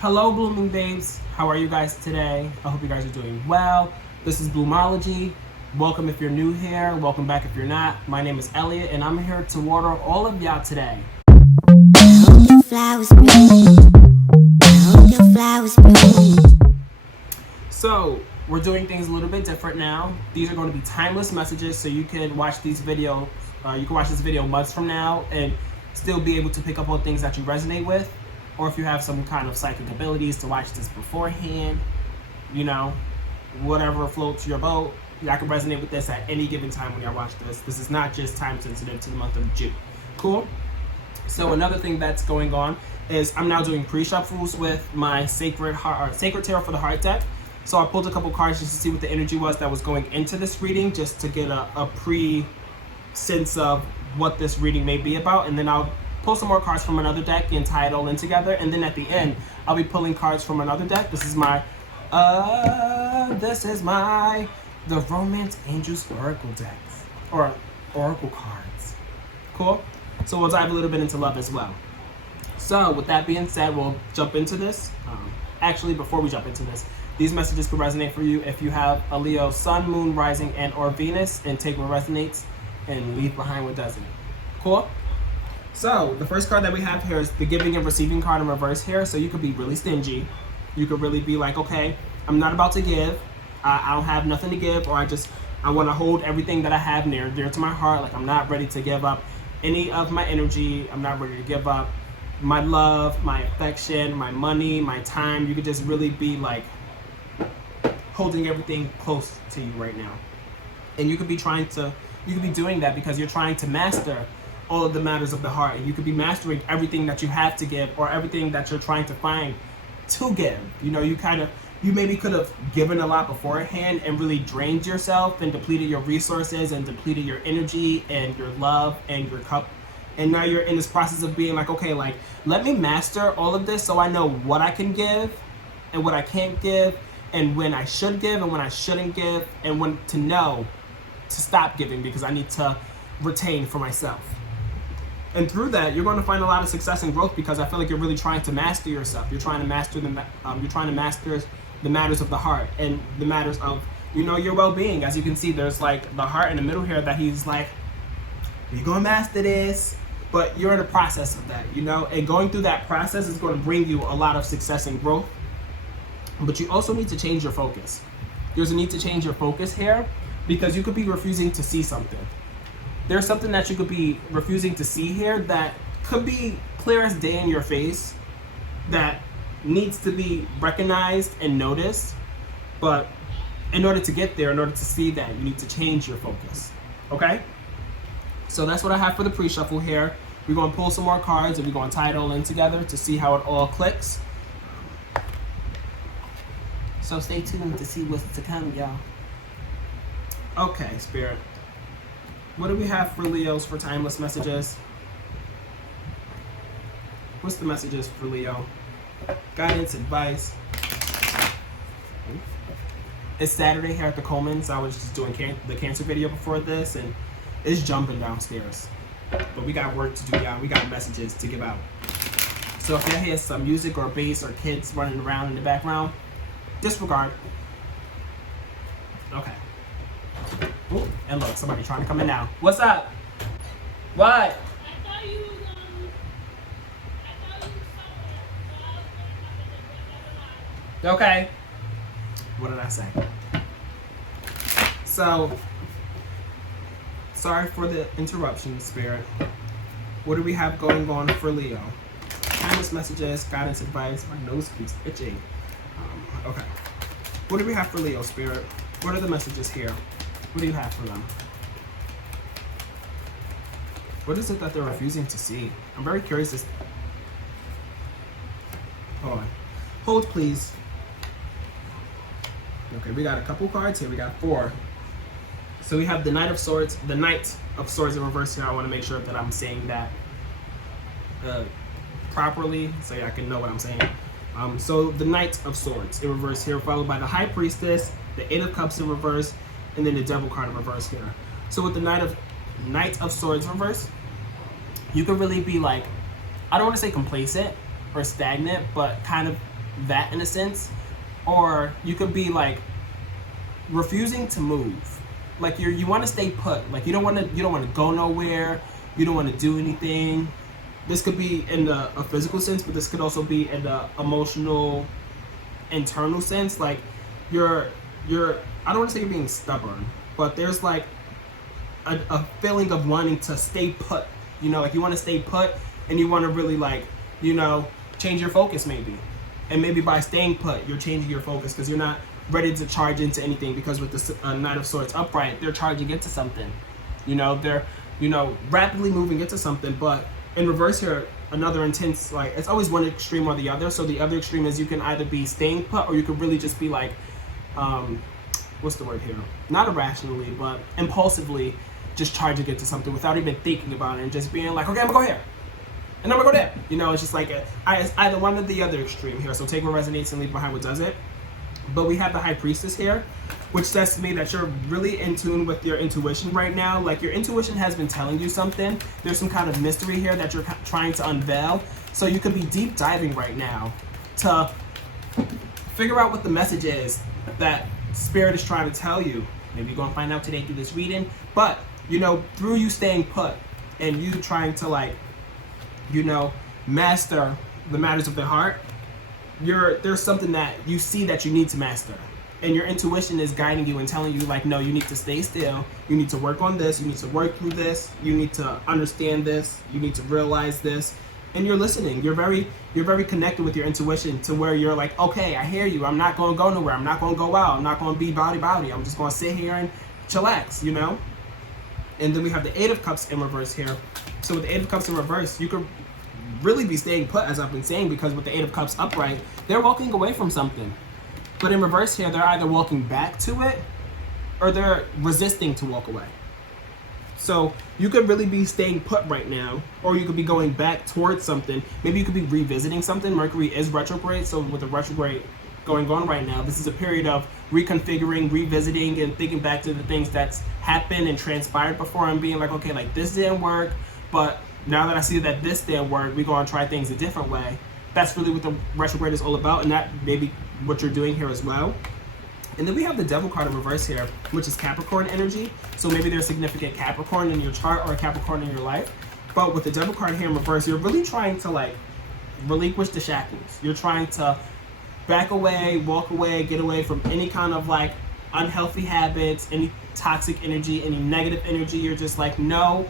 Hello, blooming babes. How are you guys today? I hope you guys are doing well. This is Bloomology. Welcome if you're new here. Welcome back if you're not. My name is Elliott, and I'm here to water all of y'all today. So, we're doing things a little bit different now. These are going to be timeless messages, so you can watch these videos. You can watch this video months from now and still be able to pick up on things that you resonate with. Or if you have some kind of psychic abilities to watch this beforehand, you know, whatever floats your boat, I can resonate with this at any given time when I watch this. This is not just time sensitive to the month of June. Cool? So another thing that's going on is I'm now doing pre-shuffles with my Sacred Tarot for the Heart deck. So I pulled a couple cards just to see what the energy was that was going into this reading, just to get a pre-sense of what this reading may be about, and then I'll pull some more cards from another deck and tie it all in together, and then at the end I'll be pulling cards from another deck. This is my the Romance Angels Oracle decks, or Oracle cards. Cool? So we'll dive a little bit into love as well. So with that being said, we'll jump into this. Actually, before we jump into this, these messages could resonate for you if you have a Leo Sun, Moon, Rising, and or Venus, and take what resonates and leave behind what doesn't. Cool? So the first card that we have here is the giving and receiving card in reverse here. So you could be really stingy. You could really be like, okay, I'm not about to give. I don't have nothing to give, or I want to hold everything that I have near dear to my heart. Like, I'm not ready to give up any of my energy. I'm not ready to give up my love, my affection, my money, my time. You could just really be like holding everything close to you right now. And you could be doing that because you're trying to master all of the matters of the heart. And you could be mastering everything that you have to give, or everything that you're trying to find to give. You know, you maybe could have given a lot beforehand and really drained yourself and depleted your resources and depleted your energy and your love and your cup. And now you're in this process of being like, okay, like, let me master all of this so I know what I can give and what I can't give, and when I should give and when I shouldn't give, and when to know to stop giving because I need to retain for myself. And through that, you're going to find a lot of success and growth because I feel like you're really trying to master yourself. You're trying to master the matters of the heart and the matters of, you know, your well-being. As you can see, there's like the heart in the middle here that he's like, you're going to master this, but you're in the process of that, you know, and going through that process is going to bring you a lot of success and growth. But you also need to change your focus. There's a need to change your focus here because you could be refusing to see something. There's something that you could be refusing to see here that could be clear as day in your face, that needs to be recognized and noticed. But in order to get there, in order to see that, you need to change your focus. Okay? So that's what I have for the pre-shuffle here. We're going to pull some more cards and we're going to tie it all in together to see how it all clicks. So stay tuned to see what's to come, y'all. Okay, Spirit. What do we have for Leos for timeless messages? What's the messages for Leo? Guidance, advice. It's Saturday here at the Coleman's. I was just doing the cancer video before this, and it's jumping downstairs. But we got work to do, y'all. We got messages to give out. So if you hear some music or bass or kids running around in the background, disregard. Okay. Ooh, and look, somebody trying to come in now. What's up? What? I thought you was somewhere. Okay. What did I say? So, sorry for the interruption, Spirit. What do we have going on for Leo? Timeless messages, guidance, advice. My nose keeps itching. Okay. What do we have for Leo, Spirit? What are the messages here? What do you have for them? What is it that they're refusing to see? I'm very curious. Hold on. Hold, please. Okay, we got a couple cards here. We got 4. So we have the Knight of Swords. The Knight of Swords in reverse here. I want to make sure that I'm saying that properly so I can know what I'm saying. So the Knight of Swords in reverse here, followed by the High Priestess, the Eight of Cups in reverse, and then the Devil card in reverse here. So with the Knight of Swords in reverse, you could really be like, I don't want to say complacent or stagnant, but kind of that in a sense, or you could be like refusing to move. Like you want to stay put. Like you don't want to go nowhere. You don't want to do anything. This could be in a physical sense, but this could also be in the emotional, internal sense. Like you're I don't want to say you're being stubborn, but there's like a feeling of wanting to stay put. You know, like you want to stay put, and you want to really like, you know, change your focus maybe. And maybe by staying put, you're changing your focus because you're not ready to charge into anything, because with the Knight of Swords upright, they're charging into something. You know, they're, you know, rapidly moving into something. But in reverse here, another intense, like, it's always one extreme or the other. So the other extreme is you can either be staying put, or you could really just be like, what's the word here? Not irrationally, but impulsively just charging into something without even thinking about it, and just being like, okay, I'm gonna go here. And I'm gonna go there. You know, it's just like it's either one or the other extreme here. So take what resonates and leave behind what doesn't. But we have the High Priestess here, which says to me that you're really in tune with your intuition right now. Like your intuition has been telling you something. There's some kind of mystery here that you're trying to unveil. So you could be deep diving right now to figure out what the message is that Spirit is trying to tell you. Maybe you're gonna find out today through this reading. But, you know, through you staying put and you trying to, like, you know, master the matters of the heart, there's something that you see that you need to master, and your intuition is guiding you and telling you, like, no, you need to stay still, you need to work on this, you need to work through this, you need to understand this, you need to realize this. And you're listening, you're very connected with your intuition, to where you're like, okay, I hear you, I'm not going to go nowhere, I'm not going to go out, I'm not going to be body, I'm just going to sit here and chillax, you know. And then we have the Eight of Cups in reverse here. So with the Eight of Cups in reverse, you could really be staying put, as I've been saying, because with the Eight of Cups upright, they're walking away from something. But in reverse here, they're either walking back to it, or they're resisting to walk away. So you could really be staying put right now, or you could be going back towards something. Maybe you could be revisiting something. Mercury is retrograde, so with the retrograde going on right now, this is a period of reconfiguring, revisiting, and thinking back to the things that's happened and transpired before, and being like, okay, like this didn't work, but now that I see that this didn't work, we're going to try things a different way. That's really what the retrograde is all about, and that may be what you're doing here as well. And then we have the Devil card in reverse here, which is Capricorn energy. So maybe there's significant Capricorn in your chart, or a Capricorn in your life. But with the Devil card here in reverse, you're really trying to, like, relinquish the shackles. You're trying to back away, walk away, get away from any kind of, like, unhealthy habits, any toxic energy, any negative energy. You're just like, no,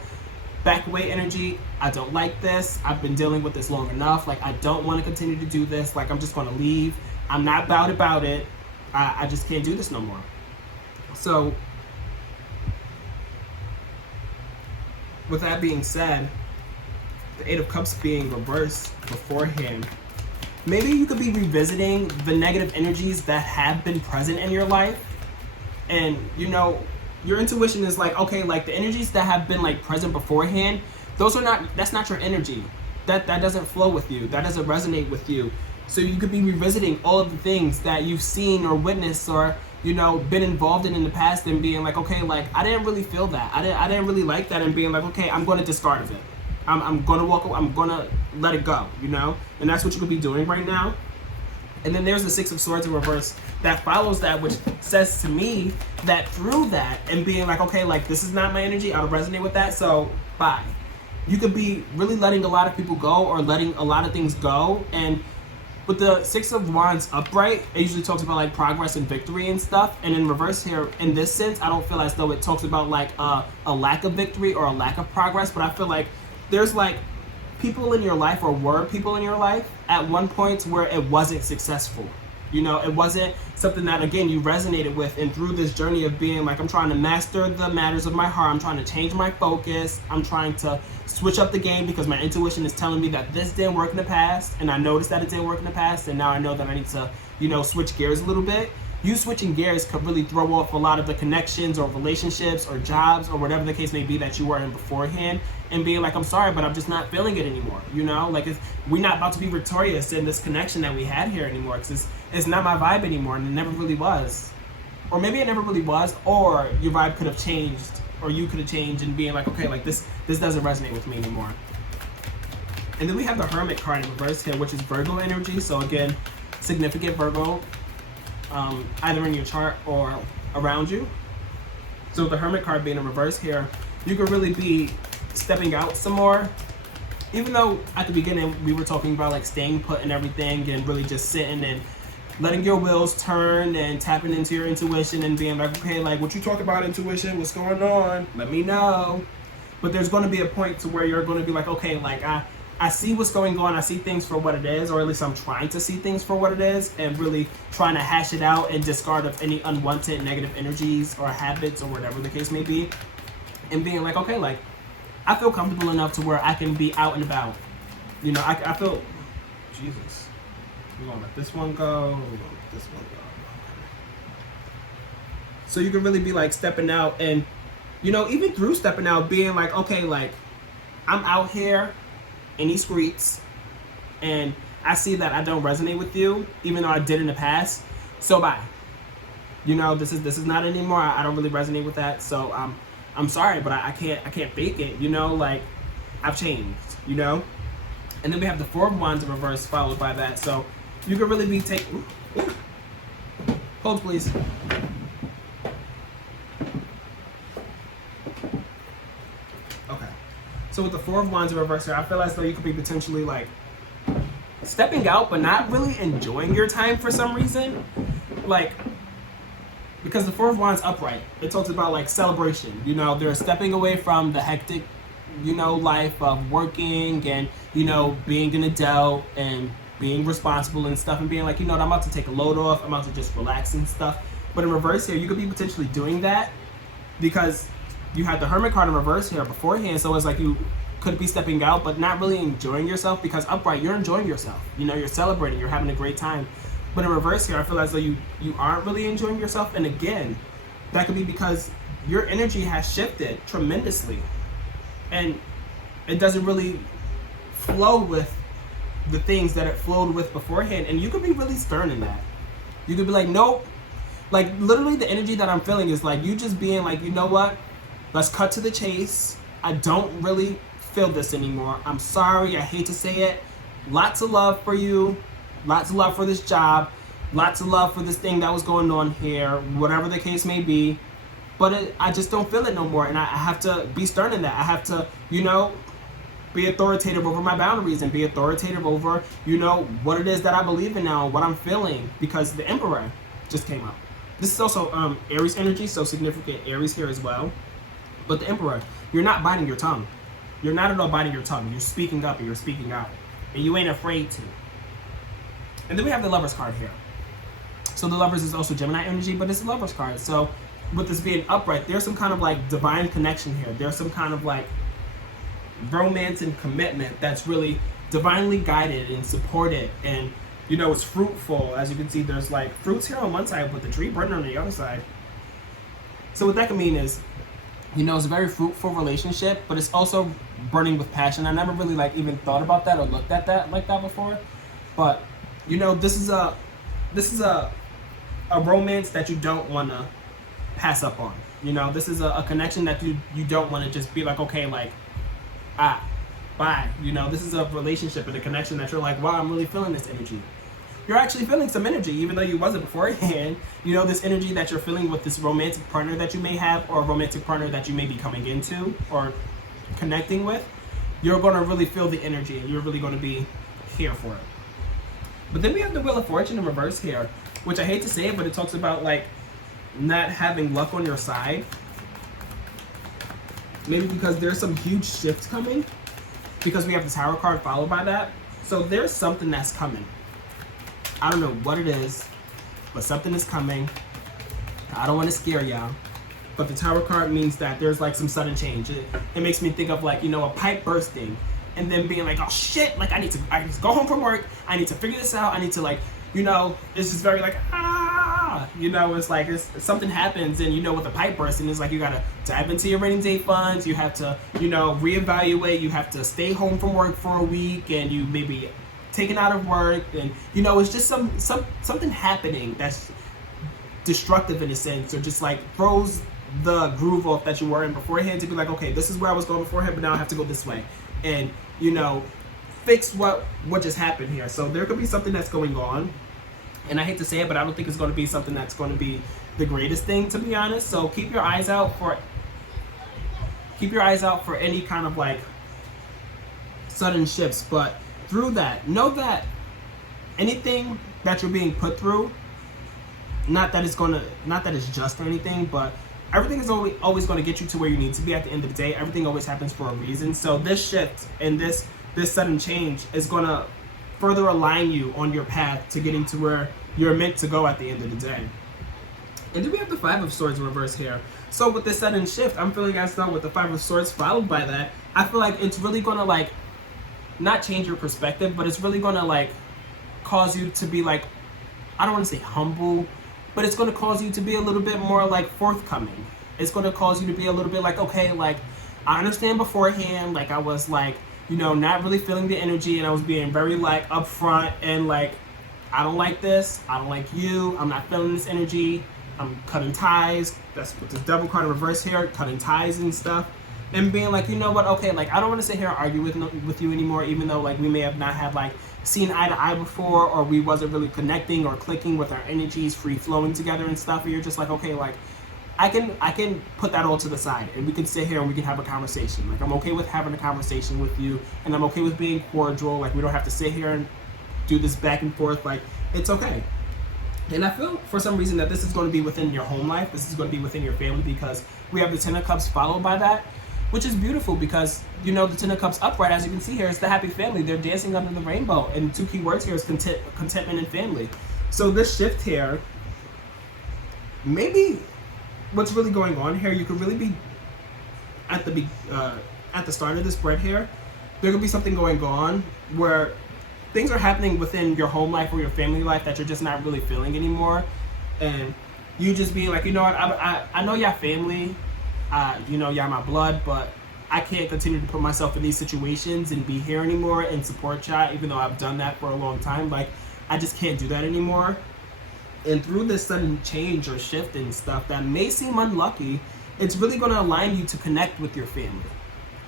back away energy. I don't like this. I've been dealing with this long enough. Like, I don't want to continue to do this. Like, I'm just going to leave. I'm not about it. I just can't do this no more. So, with that being said, the Eight of Cups being reversed beforehand, maybe you could be revisiting the negative energies that have been present in your life. And, you know, your intuition is like, okay, like the energies that have been, like, present beforehand, that's not your energy. That doesn't flow with you. That doesn't resonate with you. So you could be revisiting all of the things that you've seen or witnessed, or, you know, been involved in the past, and being like, okay, like, I didn't really feel that. I didn't really like that, and being like, okay, I'm going to discard of it. I'm going to walk away. I'm going to let it go, you know? And that's what you could be doing right now. And then there's the Six of Swords in reverse that follows that, which says to me that through that, and being like, okay, like, this is not my energy, I don't resonate with that, so bye. You could be really letting a lot of people go, or letting a lot of things go. And with the Six of Wands upright, it usually talks about, like, progress and victory and stuff. And in reverse here, in this sense, I don't feel as though it talks about, like, a lack of victory or a lack of progress, but I feel like there's, like, people in your life, or were people in your life at one point where it wasn't successful. You know, it wasn't something that, again, you resonated with. And through this journey of being like, I'm trying to master the matters of my heart, I'm trying to change my focus, I'm trying to switch up the game, because my intuition is telling me that this didn't work in the past, and I noticed that it didn't work in the past, and now I know that I need to, you know, switch gears a little bit. You switching gears could really throw off a lot of the connections or relationships or jobs or whatever the case may be that you were in beforehand, and being like, I'm sorry, but I'm just not feeling it anymore. You know, like, we're not about to be victorious in this connection that we had here anymore, because it's not my vibe anymore, and it never really was. Or maybe it never really was, or your vibe could have changed, or you could have changed, and being like, okay, like, this doesn't resonate with me anymore. And then we have the Hermit card in reverse here, which is Virgo energy. So again, significant Virgo, either in your chart or around you. So with the Hermit card being in reverse here, you could really be stepping out some more. Even though at the beginning we were talking about like staying put and everything and really just sitting and letting your wheels turn and tapping into your intuition and being like, okay, like what you talk about intuition, what's going on? Let me know. But there's going to be a point to where you're going to be like, okay, like I see what's going on. I see things for what it is, or at least I'm trying to see things for what it is and really trying to hash it out and discard of any unwanted negative energies or habits or whatever the case may be. And being like, okay, like I feel comfortable enough to where I can be out and about. You know, I feel, Jesus. We're going to let this one go. We're going to let this one go. So you can really be like stepping out and, you know, even through stepping out, being like, okay, like I'm out here in these streets and I see that I don't resonate with you, even though I did in the past. So bye. You know, this is not anymore. I don't really resonate with that. So I'm sorry, but I can't fake it. You know, like I've changed. You know, and then we have the Four of Wands in reverse, followed by that. So you could really be taking. Hold, please. Okay. So with the Four of Wands in reverse here, I feel as though you could be potentially like stepping out, but not really enjoying your time for some reason. Like, because the Four of Wands upright, it talks about like celebration. You know, they're stepping away from the hectic, you know, life of working and, you know, being an adult and being responsible and stuff and being like, you know what, I'm about to take a load off. I'm about to just relax and stuff. But in reverse here, you could be potentially doing that because you had the Hermit card in reverse here beforehand. So it's like you could be stepping out, but not really enjoying yourself, because upright, you're enjoying yourself. You know, you're celebrating, you're having a great time. But in reverse here, I feel as though you aren't really enjoying yourself. And again, that could be because your energy has shifted tremendously. And it doesn't really flow with the things that it flowed with beforehand. And you could be really stern in that. You could be like, nope. Like literally the energy that I'm feeling is like you just being like, you know what? Let's cut to the chase. I don't really feel this anymore. I'm sorry. I hate to say it. Lots of love for you. Lots of love for this job. Lots of love for this thing that was going on here. Whatever the case may be. But I just don't feel it no more. And I have to be stern in that. I have to, you know, be authoritative over my boundaries and be authoritative over, you know, what it is that I believe in now, what I'm feeling, because the Emperor just came up. This is also Aries energy, so significant Aries here as well. But the Emperor, you're not biting your tongue. You're not at all biting your tongue. You're speaking up and you're speaking out. And you ain't afraid to. And then we have the Lovers card here. So the Lovers is also Gemini energy, but it's a Lovers card. So with this being upright, there's some kind of like divine connection here. There's some kind of like romance and commitment that's really divinely guided and supported, and you know, it's fruitful. As you can see, there's like fruits here on one side but the tree burning on the other side. So what that can mean is, you know, it's a very fruitful relationship, but it's also burning with passion. I never really like even thought about that or looked at that like that before, but you know, this is a romance that you don't want to pass up on. You know, this is a connection that you don't want to just be like, okay, like bye. You know, this is a relationship and a connection that you're like, wow, I'm really feeling this energy. You're actually feeling some energy, even though you wasn't beforehand. You know, this energy that you're feeling with this romantic partner that you may have, or a romantic partner that you may be coming into or connecting with, you're going to really feel the energy and you're really going to be here for it. But then we have the Wheel of Fortune in reverse here, which I hate to say it, but it talks about like not having luck on your side. Maybe because there's some huge shifts coming, because we have the Tower card followed by that. So there's something that's coming. I don't know what it is, but something is coming. I don't want to scare y'all, but the Tower card means that there's like some sudden change. It makes me think of like, you know, a pipe bursting and then being like, oh shit, like I need to go home from work. I need to figure this out. I need to like, you know, it's just very like, you know, it's like something happens, and you know, with a pipe bursting, it's like you gotta dive into your rainy day funds. You have to, you know, reevaluate. You have to stay home from work for a week, and you may be taken out of work, and you know, it's just something happening that's destructive in a sense, or just like throws the groove off that you were in beforehand, to be like, okay, this is where I was going beforehand, but now I have to go this way, and you know, fix what just happened here. So there could be something that's going on And I hate to say it, but I don't think it's going to be something that's going to be the greatest thing, to be honest. So keep your eyes out for any kind of like sudden shifts. But through that, know that anything that you're being put through, not that it's just or anything, but everything is always going to get you to where you need to be at the end of the day. Everything always happens for a reason. So this shift and this sudden change is going to further align you on your path to getting to where you're meant to go at the end of the day. And then we have the Five of Swords reverse here. So with this sudden shift, I'm feeling as though with the Five of Swords followed by that, I feel like it's really going to like not change your perspective, but it's really going to like cause you to be like, I don't want to say humble, but it's going to cause you to be a little bit more like forthcoming. It's going to cause you to be a little bit like, okay, like I understand beforehand, like I was like, you know, not really feeling the energy, and I was being very like upfront and like, I don't like this, I don't like you, I'm not feeling this energy, I'm cutting ties. That's with the Devil card in reverse here, cutting ties and stuff, and being like, you know what, okay, like I don't want to sit here and argue with you anymore, even though like we may have not had like seen eye to eye before, or we wasn't really connecting or clicking with our energies free flowing together and stuff, and you're just like, okay, like I can put that all to the side, and we can sit here and we can have a conversation. Like I'm okay with having a conversation with you, and I'm okay with being cordial. Like we don't have to sit here and do this back and forth. Like it's okay. And I feel for some reason that this is going to be within your home life. This is going to be within your family, because we have the Ten of Cups followed by that, which is beautiful, because you know the Ten of Cups upright, as you can see here, is the happy family. They're dancing under the rainbow, and two key words here is contentment and family. So this shift here, maybe what's really going on here, you could really be at the start of this spread here, there could be something going on where things are happening within your home life or your family life that you're just not really feeling anymore, and you just being like, you know what, I know y'all family, you know y'all my blood, but I can't continue to put myself in these situations and be here anymore and support y'all, even though I've done that for a long time. Like I just can't do that anymore. And through this sudden change or shift and stuff that may seem unlucky, it's really going to align you to connect with your family.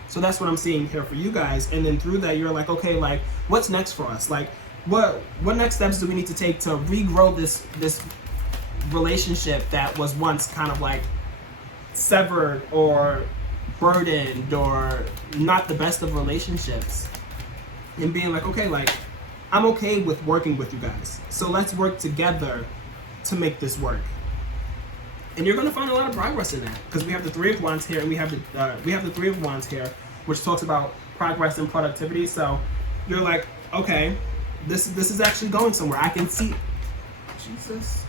So that's what I'm seeing here for you guys. And then through that, you're like, okay, like what's next for us? Like what next steps do we need to take to regrow this relationship that was once kind of like severed or burdened or not the best of relationships? And being like, okay, like I'm okay with working with you guys, so let's work together to make this work. And you're going to find a lot of progress in that, because we have the Three of Wands here, and we have the Three of Wands here, which talks about progress and productivity. So you're like, okay, this is actually going somewhere. I can see. Jesus,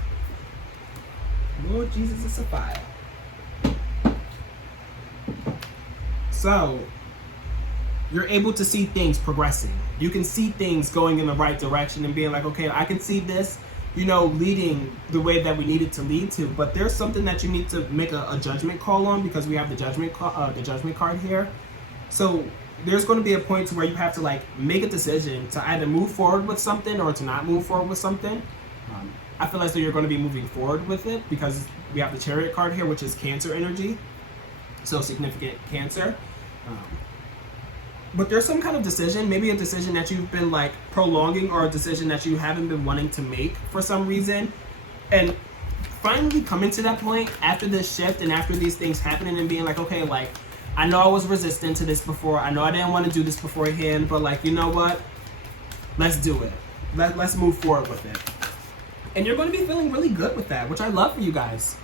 Lord Jesus is a fire. So you're able to see things progressing. You can see things going in the right direction and being like, okay, I can see this, you know, leading the way that we need it to lead to. But there's something that you need to make a judgment call on, because we have the judgment card here. So there's going to be a point to where you have to like make a decision to either move forward with something or to not move forward with something. I feel as though you're going to be moving forward with it, because we have the Chariot card here, which is Cancer energy, so significant Cancer. But there's some kind of decision, maybe a decision that you've been like prolonging, or a decision that you haven't been wanting to make for some reason, and finally coming to that point after this shift and after these things happening, and being like, okay, like I know I was resistant to this before, I know I didn't want to do this beforehand, but like, you know what, let's do it. Let's move forward with it. And you're going to be feeling really good with that, which I love for you guys.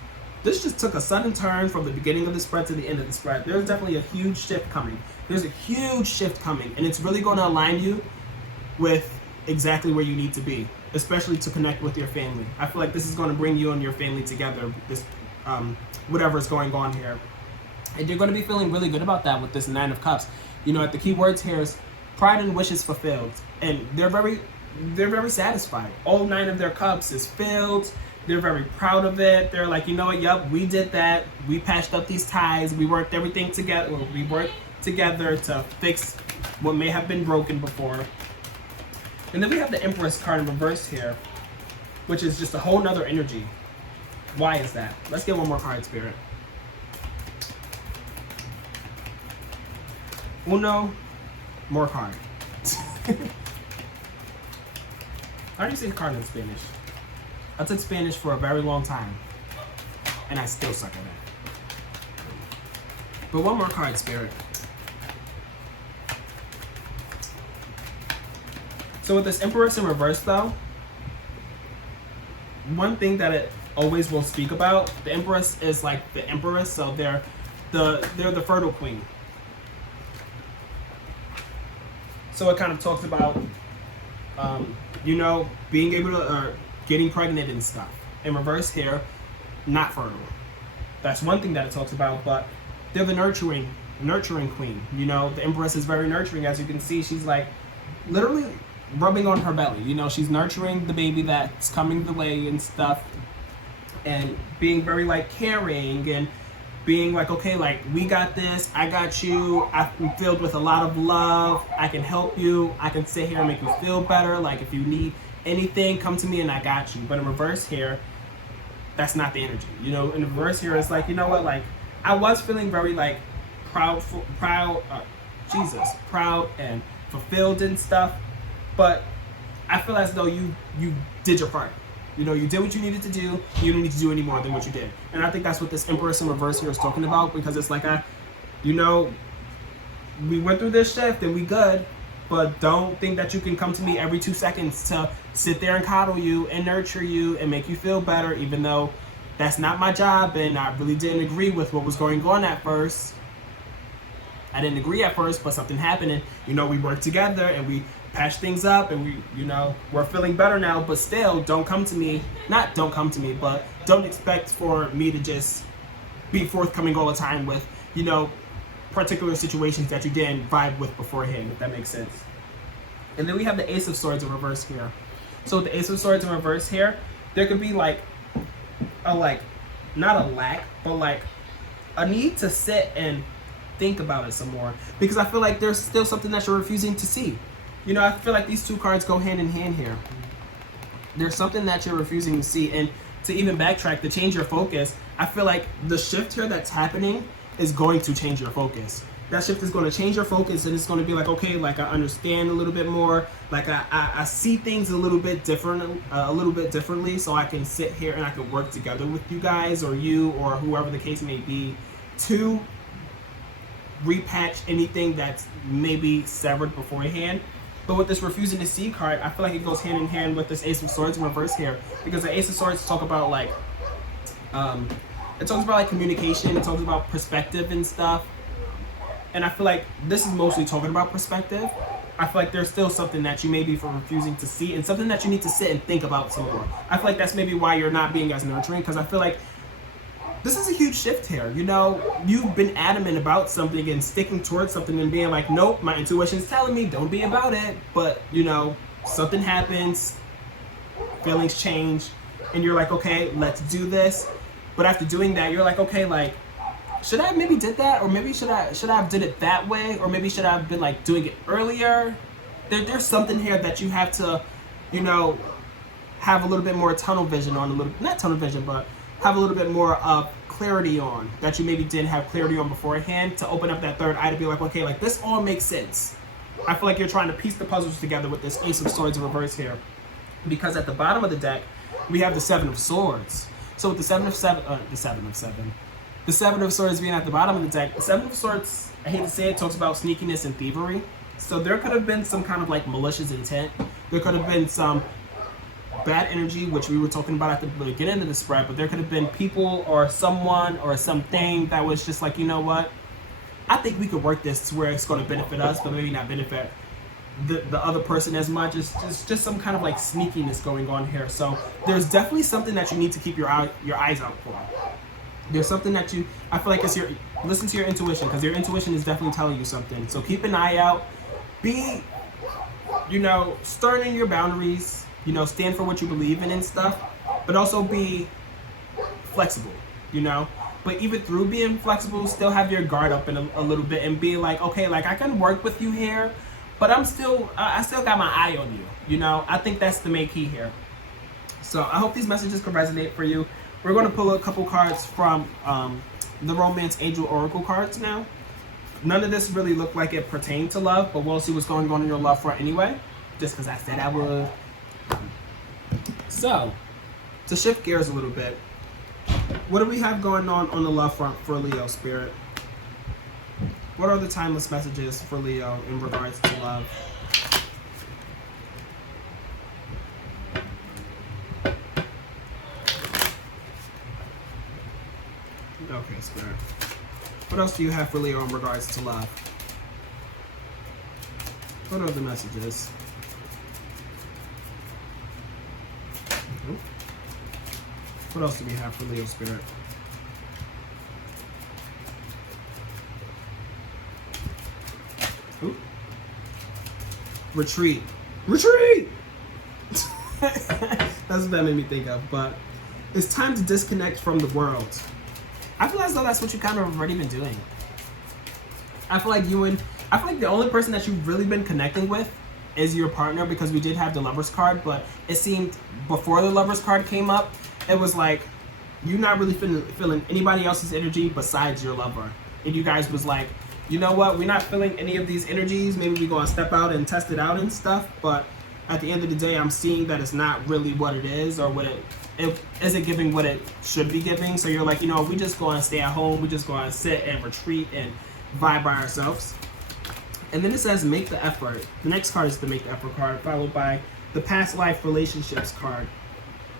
This just took a sudden turn from the beginning of the spread to the end of the spread. There's definitely a huge shift coming. There's a huge shift coming, and it's really going to align you with exactly where you need to be, especially to connect with your family. I feel like this is going to bring you and your family together, this whatever is going on here. And you're going to be feeling really good about that with this Nine of Cups. You know, the key words here is pride and wishes fulfilled. And they're very satisfied. All 9 of their cups is filled. They're very proud of it. They're like, you know what, yup, we did that. We patched up these ties. We worked everything together. We worked together to fix what may have been broken before. And then we have the Empress card in reverse here, which is just a whole nother energy. Why is that? Let's get one more card, Spirit. Uno, more card. How do you say card in Spanish? I took Spanish for a very long time, and I still suck at it. But one more card, Spirit. So with this Empress in reverse, though, one thing that it always will speak about, the Empress is like the Empress, so they're the fertile queen. So it kind of talks about, being able to, getting pregnant and stuff. In reverse here, not fertile. That's one thing that it talks about, but they're the nurturing queen. You know, the Empress is very nurturing. As you can see, she's like literally rubbing on her belly. You know, she's nurturing the baby that's coming the way and stuff, and being very like caring and being like, okay, like we got this, I got you, I'm filled with a lot of love, I can help you, I can sit here and make you feel better, like if you need anything, come to me and I got you. But in reverse here, that's not the energy. You know, in reverse here, it's like, you know what, like I was feeling very like proud and fulfilled and stuff, but I feel as though you did your part. You know, you did what you needed to do. You don't need to do any more than what you did. And I think that's what this Empress in reverse here is talking about, because it's like, we went through this shift and we good, but don't think that you can come to me every 2 seconds to sit there and coddle you and nurture you and make you feel better, even though that's not my job and I really didn't agree with what was going on at first. I didn't agree at first, but something happened and, we worked together and we patched things up and we're feeling better now, but still don't come to me, but don't expect for me to just be forthcoming all the time with, particular situations that you didn't vibe with beforehand, if that makes sense. And then we have the Ace of Swords in reverse here. So with the Ace of Swords in reverse here, there could be not a lack, but a need to sit and think about it some more, because I feel like there's still something that you're refusing to see. I feel like these two cards go hand in hand here. There's something that you're refusing to see, and to even backtrack, to change your focus, I feel like the shift here that's happening is going to change your focus. That shift is going to change your focus, and it's going to be like, okay, like I understand a little bit more, like I see things a little bit differently, so I can sit here and I can work together with you guys, or you, or whoever the case may be, to repatch anything that's maybe severed beforehand. But with this refusing to see card, I feel like it goes hand in hand with this Ace of Swords in reverse here, because the Ace of Swords talk about it talks about communication, it talks about perspective and stuff. And I feel like this is mostly talking about perspective. I feel like there's still something that you may be refusing to see, and something that you need to sit and think about some more. I feel like that's maybe why you're not being as nurturing, because I feel like this is a huge shift here. You've been adamant about something and sticking towards something and being like, nope, my intuition's telling me don't be about it. But, something happens, feelings change, and you're like, okay, let's do this. But after doing that, you're like, okay, should I have maybe did that? Or maybe should I have did it that way? Or maybe should I have been doing it earlier? There's something here that you have to, have a little bit more tunnel vision on, not tunnel vision, but have a little bit more of clarity on, that you maybe didn't have clarity on beforehand, to open up that third eye to be like, okay, this all makes sense. I feel like you're trying to piece the puzzles together with this Ace of Swords in reverse here, because at the bottom of the deck we have the Seven of Swords. So with the Seven of Swords being at the bottom of the deck, the Seven of Swords, I hate to say it, talks about sneakiness and thievery. So there could have been some kind of malicious intent. There could have been some bad energy, which we were talking about at the beginning of the spread, but there could have been people or someone or something that was just like, you know what, I think we could work this to where it's going to benefit us, but maybe not benefit the other person as much. It's just some kind of sneakiness going on here. So there's definitely something that you need to keep your eyes out for. There's something that I feel like listen to your intuition, because your intuition is definitely telling you something. So keep an eye out. Be, stern in your boundaries. Stand for what you believe in and stuff, but also be flexible, But even through being flexible, still have your guard up in a little bit and be like, okay, I can work with you here, but I still got my eye on you, I think that's the main key here. So I hope these messages can resonate for you. We're going to pull a couple cards from the Romance Angel Oracle cards now. None of this really looked like it pertained to love, but we'll see what's going on in your love front anyway, just because I said I would. So, To shift gears a little bit, what do we have going on the love front for Leo, Spirit? What are the timeless messages for Leo in regards to love? Okay, Spirit. What else do you have for Leo in regards to love? What are the messages? What else do we have for Leo, Spirit? Ooh. Retreat. Retreat! That's what that made me think of. But it's time to disconnect from the world. I feel as though that's what you kind of already been doing. I feel like the only person that you've really been connecting with is your partner, because we did have the Lover's card, but it seemed before the Lover's card came up, it was like you're not really feeling anybody else's energy besides your lover. And you guys was like, you know what, we're not feeling any of these energies. Maybe we go and step out and test it out and stuff, but at the end of the day, I'm seeing that it's not really what it is, or what it isn't giving what it should be giving. So you're like, you know, we just go and stay at home, we just go and sit and retreat and vibe by ourselves. And then it says make the effort. The next card is the make the effort card, followed by the past life relationships card.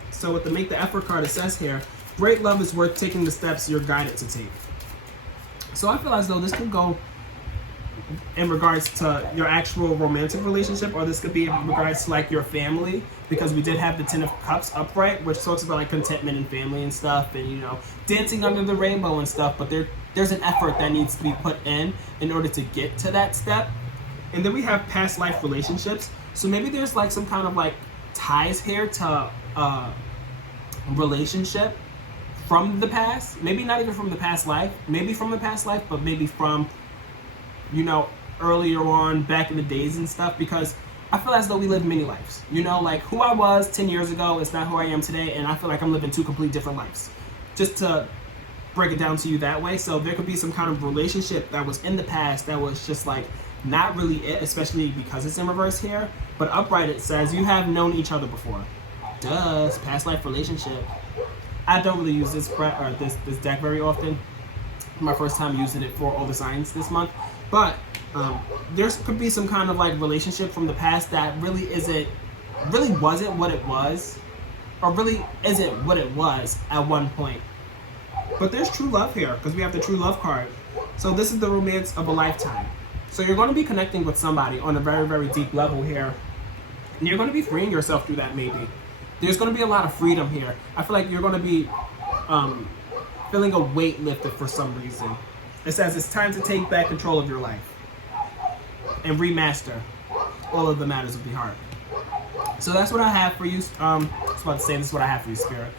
So with the make the effort card, it says here, great love is worth taking the steps you're guided to take. So I feel as though this could go in regards to your actual romantic relationship, or this could be in regards to like your family, because we did have the Ten of Cups upright, which talks about like contentment and family and stuff, and you know, dancing under the rainbow and stuff. But there's an effort that needs to be put in order to get to that step. And then we have past life relationships. So maybe there's like some kind of like ties here to relationship from the past. Maybe not even from the past life, maybe from the past life, but maybe from, you know, earlier on back in the days and stuff, because I feel as though we live many lives. You know, like who I was 10 years ago is not who I am today, and I feel like I'm living two complete different lives. Just to break it down to you that way. So there could be some kind of relationship that was in the past that was just like not really it, especially because it's in reverse here. But upright, it says you have known each other before. Duh, past life relationship. I don't really use this this deck very often. My first time using it for all the signs this month. But there could be some kind of like relationship from the past that really wasn't what it was, or really isn't what it was at one point. But there's true love here, because we have the true love card. So this is the romance of a lifetime. So you're going to be connecting with somebody on a very, very deep level here. And you're going to be freeing yourself through that maybe. There's going to be a lot of freedom here. I feel like you're going to be feeling a weight lifted for some reason. It says it's time to take back control of your life and remaster all of the matters of the heart. So that's what I have for you. I was about to say this is what I have for you, Spirit.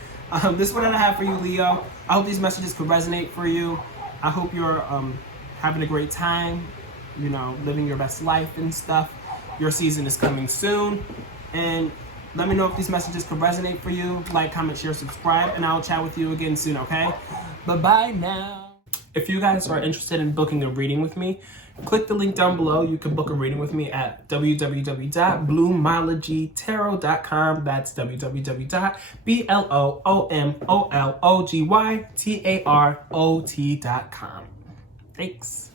This is what I have for you, Leo. I hope these messages could resonate for you. I hope you're having a great time, you know, living your best life and stuff. Your season is coming soon. And let me know if these messages could resonate for you. Like, comment, share, subscribe, and I'll chat with you again soon, okay? Bye-bye now. If you guys are interested in booking a reading with me, click the link down below. You can book a reading with me at www.bloomologytarot.com. That's www.bloomologytarot.com. Thanks.